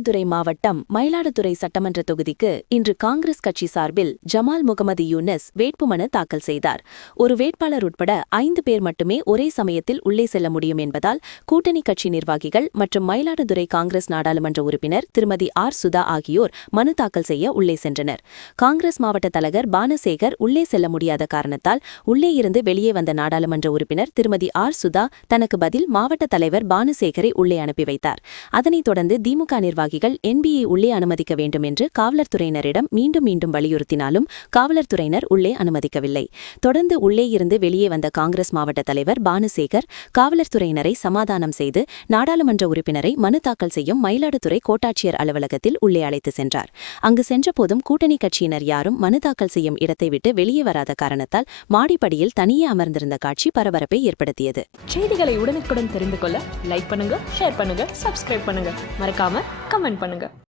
மயிலாடுதுறை மாவட்டம் மயிலாடுதுறை சட்டமன்ற தொகுதிக்கு இன்று காங்கிரஸ் கட்சி சார்பில் ஜமால் முகமது யூனஸ் வேட்புமனு தாக்கல் செய்தார். ஒரு வேட்பாளர் உட்பட 5 பேர் மட்டுமே ஒரே சமயத்தில் உள்ளே செல்ல முடியும் என்பதால் கூட்டணி கட்சி நிர்வாகிகள் மற்றும் மயிலாடுதுறை காங்கிரஸ் நாடாளுமன்ற உறுப்பினர் திருமதி ஆர். சுதா ஆகியோர் மனு தாக்கல் செய்ய உள்ளே சென்றனர். காங்கிரஸ் மாவட்ட தலைவர் பானசேகர் உள்ளே செல்ல முடியாத காரணத்தால் உள்ளே இருந்து வெளியே வந்த நாடாளுமன்ற உறுப்பினர் திருமதி ஆர். சுதா தனக்கு பதில் மாவட்ட தலைவர் பானசேகரை உள்ளே அனுப்பி வைத்தார். அதனைத் தொடர்ந்து திமுக நிர்வாகிகள் என்பியை உள்ளே அனுமதிக்க வேண்டும் என்று காவலர் துறையினரிடம் மீண்டும் மீண்டும் வலியுறுத்தினாலும் காவலர் துறையினர் உள்ளே அனுமதிக்கவில்லை. தொடர்ந்து உள்ளே இருந்து வெளியே வந்த காங்கிரஸ் மாவட்ட தலைவர் பானுசேகர் காவலர் துறையினரை சமாதானம் செய்து நாடாளுமன்ற உறுப்பினரை மனு தாக்கல் செய்யும் மயிலாடுதுறை கோட்டாட்சியர் அலுவலகத்தில் உள்ளே அழைத்து சென்றார். அங்கு சென்றபோதும் கூட்டணி கட்சியினர் யாரும் மனு தாக்கல் செய்யும் இடத்தை விட்டு வெளியே வராத காரணத்தால் மாடிப்படியில் தனியே அமர்ந்திருந்த காட்சி பரபரப்பை ஏற்படுத்தியது. செய்திகளை உடனுக்குடன் தெரிந்து கொள்ள லைக் பண்ணுங்க, ஷேர் பண்ணுங்க, சப்ஸ்கிரைப் பண்ணுங்க, மறக்காம கமெண்ட் பண்ணுங்க.